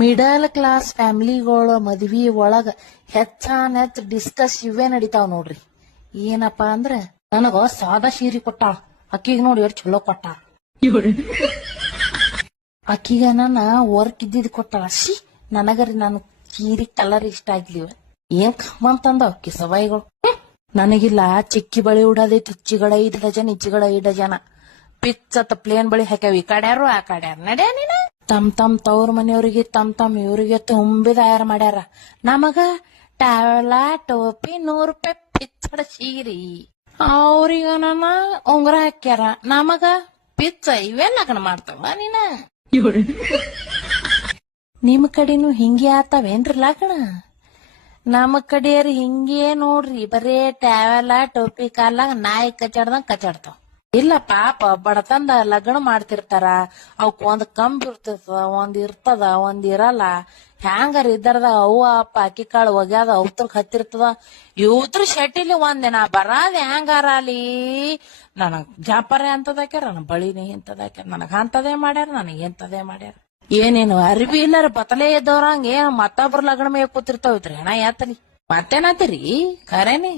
Middle class ಫ್ಯಾಮಿಲಿಗಳ ಮದ್ವಿ ಒಳಗ ಹೆಚ್ಚಾನ ಹೆಚ್ಚ ಡಿಸ್ಕಸ್ ಇವೇ ನಡಿತಾವ್ ನೋಡ್ರಿ. ಏನಪ್ಪಾ ಅಂದ್ರ ನನಗ ಸಾದಾ ಸೀರೆ ಕೊಟ್ಟಾಳ, ಅಕ್ಕಿಗೆ ನೋಡಿ ಎಷ್ಟು ಚಲೋ ಕೊಟ್ಟಾಳ. ಅಕ್ಕಿಗ ನನ್ನ ವರ್ಕ್ ಇದ್ದಿದ್ ಕೊಟ್ಟಾಳ. ನನಗರಿ ನಾನು ಸೀರೆ ಕಲರ್ ಇಷ್ಟ ಆಗ್ಲಿವ. ಏನ್ ಕಮ್ಮಂತಂದ ಅಕ್ಕಿ ಸವಾಯಿಗಳು. ನನಗಿಲ್ಲ ಚಿಕ್ಕಿ ಬಳಿ ಉಡೋದೈತಿ. ಇಚ್ಚಿಗಡ 5 ಡಜನ್, ಇಚ್ಚಿಗಡ 5 ಡಜನ. ಪಿಚ್ಚತ್ತ ಪ್ಲೇನ್ ಬಳಿ ಹಾಕ್ಯಾವ. ಈ ಕಡ್ಯಾರು ಆ ಕಡ್ಯಾರ ನಡ್ಯಾ ನೀನ. ತಮ್ ತವ್ರ ಮನೆಯವ್ರಿಗೆ ತಮ್ ಇವ್ರಿಗೆ ತುಂಬಿ ತಯಾರು ಮಾಡ್ಯಾರ. ನಮಗ ಟಾವೆಲ ಟೋಪಿ 100 ರೂಪಾಯಿ ಪಿಚ್ಚಡ ಸೀರಿ. ಅವ್ರಿಗ ನನ್ನ ಉಂಗ್ರ ಹಾಕ್ಯಾರ. ನಮಗ ಪಿಚ್ಚ ಇವೇ ಲಗ್ನ ಮಾಡ್ತಾವ ನೀನ. ನಿಮ್ ಕಡೆನು ಹಿಂಗೆ ಆತಾವೇನ್ರಿ ಲಗ್ನ? ನಮ್ಮ ಕಡೆಯವ್ರ ಹಿಂಗೆ ನೋಡ್ರಿ, ಬರೇ ಟಾವೆಲ ಟೋಪಿ ಕಾಲಾಗ ನಾಯಿ ಕಚಾಡ್ದಂಗ ಕಚಾಡ್ತಾವ. ಇಲ್ಲ ಪಾಪ ಬಡತಂದ ಲಗ್ನ ಮಾಡ್ತಿರ್ತಾರ. ಅವಕ್ ಒಂದ್ ಕಂಬ್ ಇರ್ತದ, ಒಂದ್ ಇರ್ತದ, ಒಂದ್ ಇರಲ್ಲ. ಹ್ಯಾಂಗಾರ ಇದ್ದಾರದ ಅವ್ವ ಅಪ್ಪ ಅಕ್ಕಿ ಕಾಳು ಒಗ್ಯಾದ ಅವತ್ರಕ್ ಹತ್ತಿರ್ತದ. ಇವತ್ರ ಶೆಟ್ಟಿಲಿ ಒಂದಿನ ಬರಾದ ಹ್ಯಾಂಗಾರ ಅಲ್ಲಿ ನನಗ್ ಜಾಪರೆ ಅಂತದಾಕ್ಯಾರ, ನನ್ ಬಳಿನಿ ಇಂತದಾಕ್ಯಾರ. ನನಗ್ ಅಂತದೇ ಮಾಡ್ಯಾರ, ನನಗ್ ಎಂತದೇ ಮಾಡ್ಯಾರ. ಏನೇನು ಅರ್ಬಿ ಇಲ್ಲಾರ ಬತಲೇ ಇದ್ದವ್ರಂಗ ಏನ್ ಮತ್ತೊಬ್ರ ಲಗ್ನ ಮೇಲೆ ಕೂತಿರ್ತಾವಿದ್ರಿ. ಹಣ ಯಾತಲಿ ಮತ್ತೇನಂತೀರಿ ಖರೇನಿ.